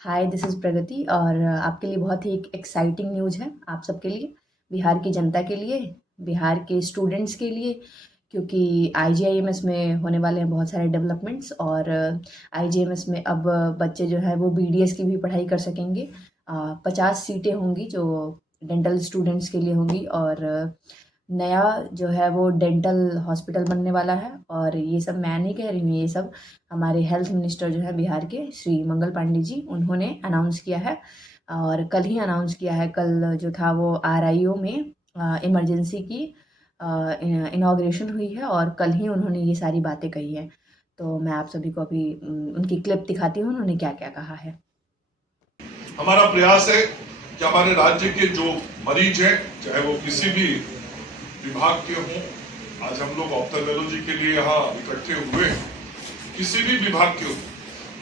Hi, this is प्रगति और आपके लिए बहुत ही एक एक्साइटिंग न्यूज़ है आप सबके लिए, बिहार की जनता के लिए, बिहार के स्टूडेंट्स के लिए क्योंकि आईजीआईएमएस में होने वाले हैं बहुत सारे डेवलपमेंट्स और आईजीआईएमएस में अब बच्चे जो है वो बीडीएस की भी पढ़ाई कर सकेंगे। 50 सीटें होंगी जो डेंटल स्टूडेंट्स के लिए होंगी और नया जो है वो डेंटल हॉस्पिटल बनने वाला है और ये सब मैं नहीं कह रही हूँ, ये सब हमारे हेल्थ मिनिस्टर जो है बिहार के श्री मंगल पांडे जी उन्होंने अनाउंस किया है और कल ही अनाउंस किया है। कल जो था वो आरआईओ में इमरजेंसी की इनाग्रेशन हुई है और कल ही उन्होंने ये सारी बातें कही हैं। तो मैं आप सभी को अभी उनकी क्लिप दिखाती हूँ उन्होंने क्या क्या कहा है। हमारा प्रयास है कि हमारे राज्य के जो मरीज हैं, चाहे वो किसी भी विभाग के हों, आज हम लोग ऑप्थेल्मोलॉजी के लिए यहाँ इकट्ठे हुए हैं, किसी भी विभाग के हो,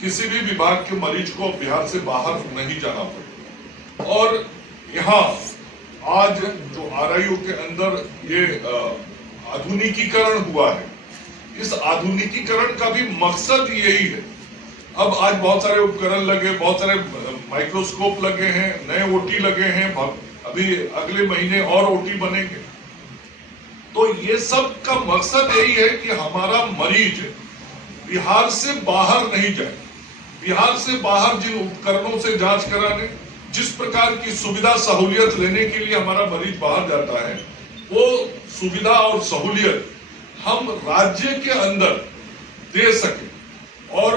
किसी भी विभाग के मरीज को बिहार से बाहर नहीं जाना पड़े। और यहाँ आज जो आरआईओ के अंदर ये आधुनिकीकरण हुआ है, इस आधुनिकीकरण का भी मकसद यही है। अब आज बहुत सारे उपकरण लगे, बहुत सारे माइक्रोस्कोप लगे हैं, नए ओटी लगे हैं, अभी अगले महीने और ओटी बनेंगे। तो ये सब का मकसद यही है कि हमारा मरीज बिहार से बाहर नहीं जाए। बिहार से बाहर जिन उपकरणों से जांच कराने, जिस प्रकार की सुविधा सहूलियत लेने के लिए हमारा मरीज बाहर जाता है, वो सुविधा और सहूलियत हम राज्य के अंदर दे सके। और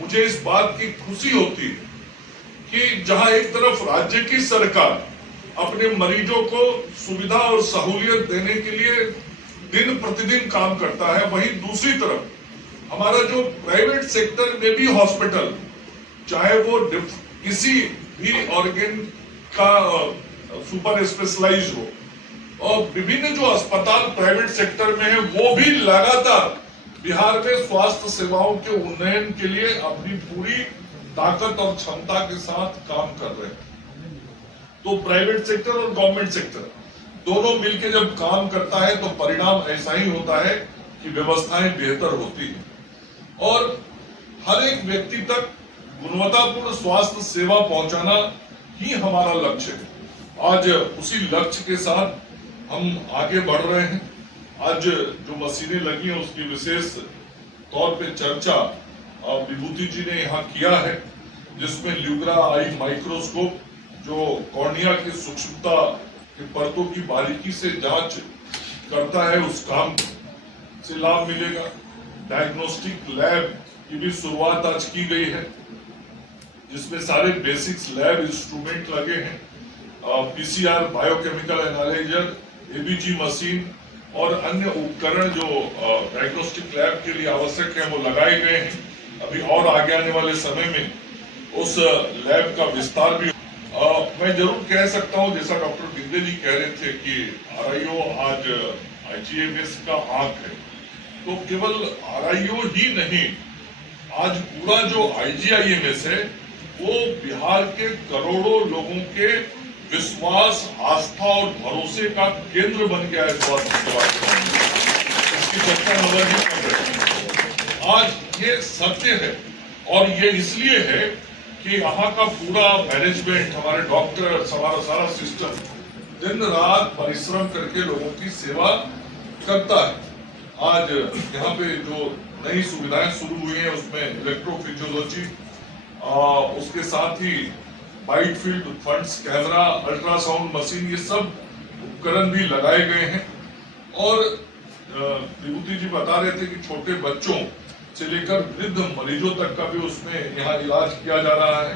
मुझे इस बात की खुशी होती है कि जहां एक तरफ राज्य की सरकार अपने मरीजों को सुविधा और सहूलियत देने के लिए दिन प्रतिदिन काम करता है, वहीं दूसरी तरफ हमारा जो प्राइवेट सेक्टर में भी हॉस्पिटल, चाहे वो किसी भी ऑर्गन का सुपर स्पेशलाइज हो, और विभिन्न जो अस्पताल प्राइवेट सेक्टर में है, वो भी लगातार बिहार में स्वास्थ्य सेवाओं के उन्नयन के लिए अपनी पूरी ताकत और क्षमता के साथ काम कर रहे हैं। तो प्राइवेट सेक्टर और गवर्नमेंट सेक्टर दोनों मिलकर जब काम करता है तो परिणाम ऐसा ही होता है कि व्यवस्थाएं बेहतर होती है और हर एक व्यक्ति तक गुणवत्तापूर्ण स्वास्थ्य सेवा पहुंचाना ही हमारा लक्ष्य है। आज उसी लक्ष्य के साथ हम आगे बढ़ रहे हैं। आज जो मशीनें लगी हैं उसकी विशेष तौर पे चर्चा विभूति जी ने यहाँ किया है, जिसमें ल्यूग्रा आई माइक्रोस्कोप जो कॉर्निया की सूक्ष्मता के परतों की बारीकी से जांच करता है, उस काम से लाभ मिलेगा। डायग्नोस्टिक लैब की भी शुरुआत आज की गई है, जिसमें सारे बेसिक्स लैब इंस्ट्रूमेंट लगे हैं। PCR, biochemical analyser, ABG machine और अन्य उपकरण जो डायग्नोस्टिक लैब के लिए आवश्यक है वो लगाए गए हैं। अभी और आगे आने वाले समय में उस लैब का विस्तार भी मैं जरूर कह सकता हूं, जैसा डॉक्टर बिंदे जी कह रहे थे कि आरआईओ आज आईजीआईएमएस का आंख है। तो केवल आरआईओ ही नहीं, आज पूरा जो आईजीआईएमएस है वो बिहार के करोड़ों लोगों के विश्वास, आस्था और भरोसे का केंद्र बन गया है स्वास्थ्य सेवा के। इसकी चर्चा नजर नहीं कर रहे। आज ये सत्य है और ये इसलिए है कि यहाँ का पूरा मैनेजमेंट, हमारे डॉक्टर्स, हमारा सारा सिस्टम दिन रात परिश्रम करके लोगों की सेवा करता है। आज यहाँ पे जो नई सुविधाएं शुरू हुई हैं उसमें इलेक्ट्रोफिजियोलॉजी, उसके साथ ही wide field fundus camera, ultrasound machine, ये सब उपकरण भी लगाए गए हैं। और विभूति जी बता रहे थे कि छोटे बच्चों से लेकर वृद्ध मरीजों तक का भी उसमें यहाँ इलाज किया जा रहा है।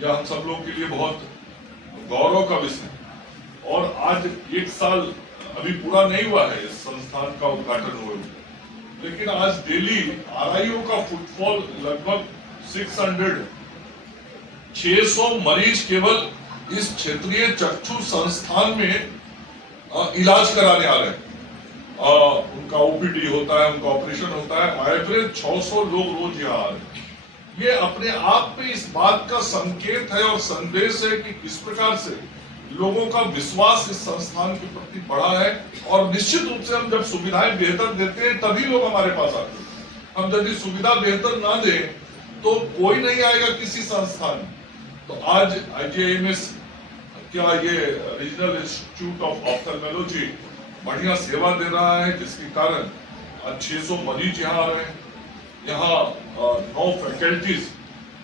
यह हम सब लोग के लिए बहुत गौरव का विषय है। और आज 1 साल अभी पूरा नहीं हुआ है इस संस्थान का उद्घाटन हुए, लेकिन आज डेली आरआईओ का फुटफॉल लगभग 600 मरीज केवल इस क्षेत्रीय चक्षु संस्थान में इलाज कराने आ रहे हैं। उनका ओपीडी होता है, उनका ऑपरेशन होता है, एवरेज 600 लोग रोज यहाँ आ रहे हैं। ये अपने आप में इस बात का संकेत है और संदेश है कि किस प्रकार से लोगों का विश्वास इस संस्थान के प्रति बढ़ा है। और निश्चित रूप से हम जब सुविधाएं बेहतर देते हैं तभी लोग हमारे पास आते हैं। हम यदि सुविधा बेहतर ना दें तो कोई नहीं आएगा किसी संस्थान में। तो आज IGIMS क्या ये रीजनल इंस्टीट्यूट ऑफ ऑफ्थल्मोलॉजी बढ़िया सेवा दे रहा है, जिसके कारण आज 600 मरीज यहाँ आ रहे हैं। यहाँ 9 फैकल्टीज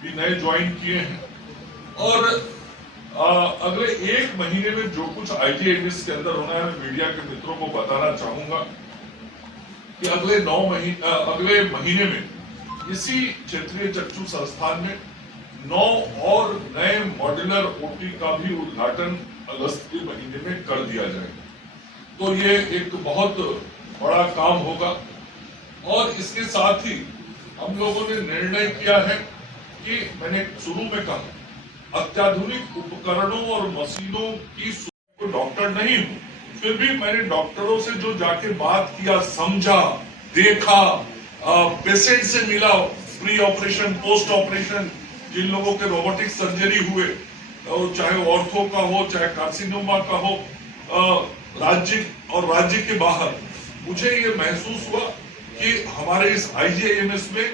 भी नए ज्वाइन किए हैं और अगले 1 महीने में जो कुछ IGIMS के अंदर होना है, मैं मीडिया के मित्रों को बताना चाहूंगा कि अगले महीने में इसी क्षेत्रीय चक्षु संस्थान में 9 और नए मॉड्यूलर OT का भी उद्घाटन अगस्त के महीने में कर दिया जाएगा। तो ये एक बहुत बड़ा काम होगा और इसके साथ ही हम लोगों ने निर्णय किया है कि मैंने शुरू में कहा, अत्याधुनिक उपकरणों और मशीनों की डॉक्टर नहीं हूं, फिर भी मैंने डॉक्टरों से जो जाके बात किया, समझा, देखा, पेशेंट से मिला, प्री ऑपरेशन, पोस्ट ऑपरेशन, जिन लोगों के रोबोटिक सर्जरी हुए, चाहे ऑर्थो का हो, चाहे कार्सिनोमा का हो, राज्य और राज्य के बाहर, मुझे ये महसूस हुआ कि हमारे इस IGIMS में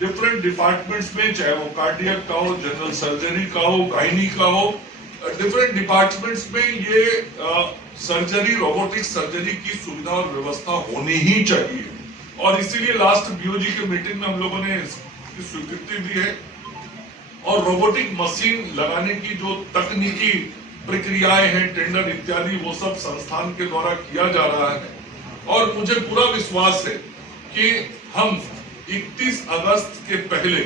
डिफरेंट डिपार्टमेंट्स में, चाहे वो कार्डियक का हो, जनरल सर्जरी का हो, गायनी का हो, डिफरेंट डिपार्टमेंट्स में ये सर्जरी, रोबोटिक सर्जरी की सुविधा और व्यवस्था होनी ही चाहिए। और इसीलिए लास्ट BOG के मीटिंग में हम लोगों ने इसकी स्वीकृति दी है और रोबोटिक मशीन लगाने की जो तकनीकी प्रक्रियाएं हैं, टेंडर इत्यादि, वो सब संस्थान के द्वारा किया जा रहा है। और मुझे पूरा विश्वास है कि हम 31 अगस्त के पहले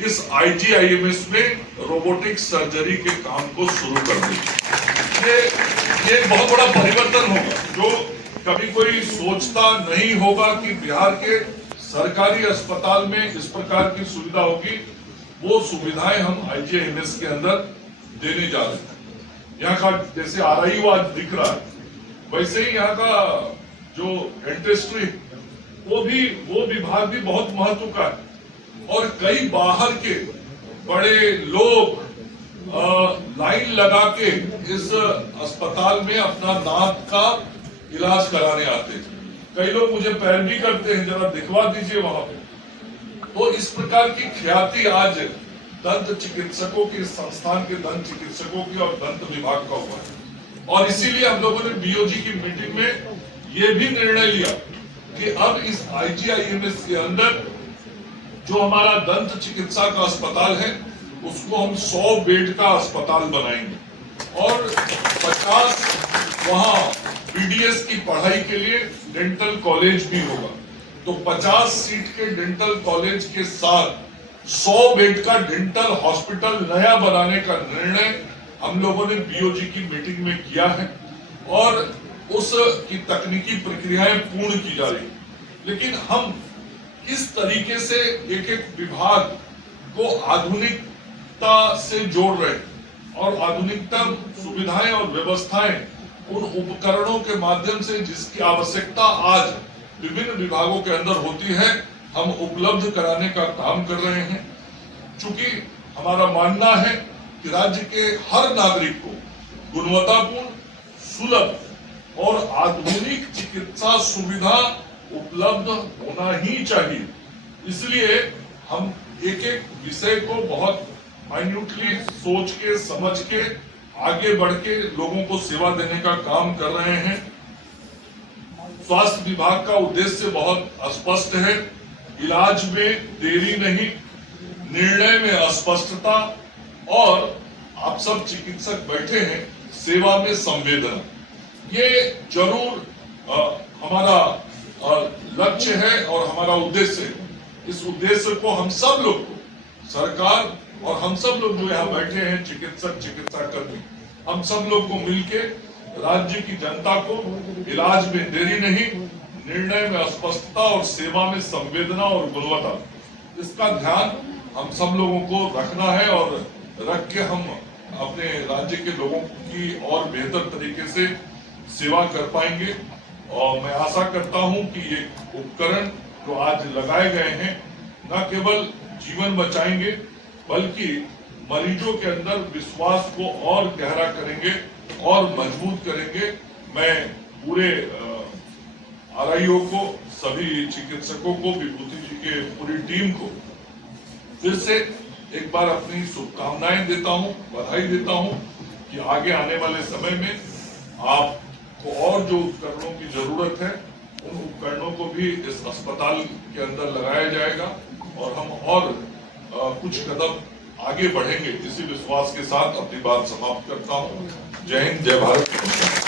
इस IGIMS में रोबोटिक सर्जरी के काम को शुरू कर देंगे। ये बहुत बड़ा परिवर्तन होगा, जो कभी कोई सोचता नहीं होगा कि बिहार के सरकारी अस्पताल में इस प्रकार की सुविधा होगी। वो सुविधाएं हम IGIMS के अंदर देने जा रहे हैं। यहाँ का जैसे RIO आज दिख रहा है, वैसे ही यहाँ का जो डेंटिस्ट्री, वो विभाग भी बहुत महत्व का है और कई बाहर के बड़े लोग लाइन लगा के इस अस्पताल में अपना दांत का इलाज कराने आते हैं। कई लोग मुझे पैर भी करते हैं, जरा दिखवा दीजिए वहां पे। तो इस प्रकार की ख्याति आज दंत चिकित्सकों की, संस्थान के दंत चिकित्सकों की और दंत विभाग का हुआ है। और इसीलिए हम लोगों ने BOG की मीटिंग में ये भी निर्णय लिया कि अब इस IGIMS के अंदर जो हमारा दंत चिकित्सा का अस्पताल है, उसको हम 100 बेड का अस्पताल बनाएंगे और 50 वहां BDS की पढ़ाई के लिए डेंटल कॉलेज भी होगा। तो 50 सीट के डेंटल कॉलेज के साथ 100 बेड का डेंटल हॉस्पिटल नया बनाने का निर्णय हम लोगों ने BOG की मीटिंग में किया है और उस की तकनीकी प्रक्रियाएं पूर्ण की जा रही। लेकिन हम किस तरीके से एक एक विभाग को आधुनिकता से जोड़ रहे हैं और आधुनिकतम सुविधाएं और व्यवस्थाएं उन उपकरणों के माध्यम से जिसकी आवश्यकता आज विभिन्न विभागों के अंदर होती है, हम उपलब्ध कराने का काम कर रहे हैं। चूंकि हमारा मानना है कि राज्य के हर नागरिक को गुणवत्तापूर्ण, सुलभ और आधुनिक चिकित्सा सुविधा उपलब्ध होना ही चाहिए। इसलिए हम एक एक विषय को बहुत माइन्यूटली सोच के, समझ के, आगे बढ़ के लोगों को सेवा देने का काम कर रहे हैं। स्वास्थ्य विभाग का उद्देश्य बहुत स्पष्ट है, इलाज में देरी नहीं, निर्णय में अस्पष्टता और आप सब चिकित्सक बैठे हैं, सेवा में संवेदना। ये जरूर हमारा लक्ष्य है और हमारा उद्देश्य है। इस उद्देश्य को हम सब लोग को, सरकार और हम सब लोग जो यहाँ बैठे हैं, चिकित्सक, चिकित्सा कर्मी, हम सब लोग को मिलके राज्य की जनता को इलाज में देरी नहीं, निर्णय में अस्पष्टता और सेवा में संवेदना और गुणवत्ता, इसका ध्यान हम सब लोगों को रखना है और रख के हम अपने राज्य के लोगों की और बेहतर तरीके से सेवा कर पाएंगे। और मैं आशा करता हूं कि ये उपकरण जो आज लगाए गए हैं न केवल जीवन बचाएंगे बल्कि मरीजों के अंदर विश्वास को और गहरा करेंगे और मजबूत करेंगे। मैं पूरे RIO को, सभी चिकित्सकों को, विभूति जी के पूरी टीम को फिर से एक बार अपनी शुभकामनाएं देता हूं, बधाई देता हूं कि आगे आने वाले समय में आपको और जो उपकरणों की जरूरत है उन उपकरणों को भी इस अस्पताल के अंदर लगाया जाएगा और हम और कुछ कदम आगे बढ़ेंगे। इसी विश्वास के साथ अपनी बात समाप्त करता हूं। जय हिंद, जय भारत।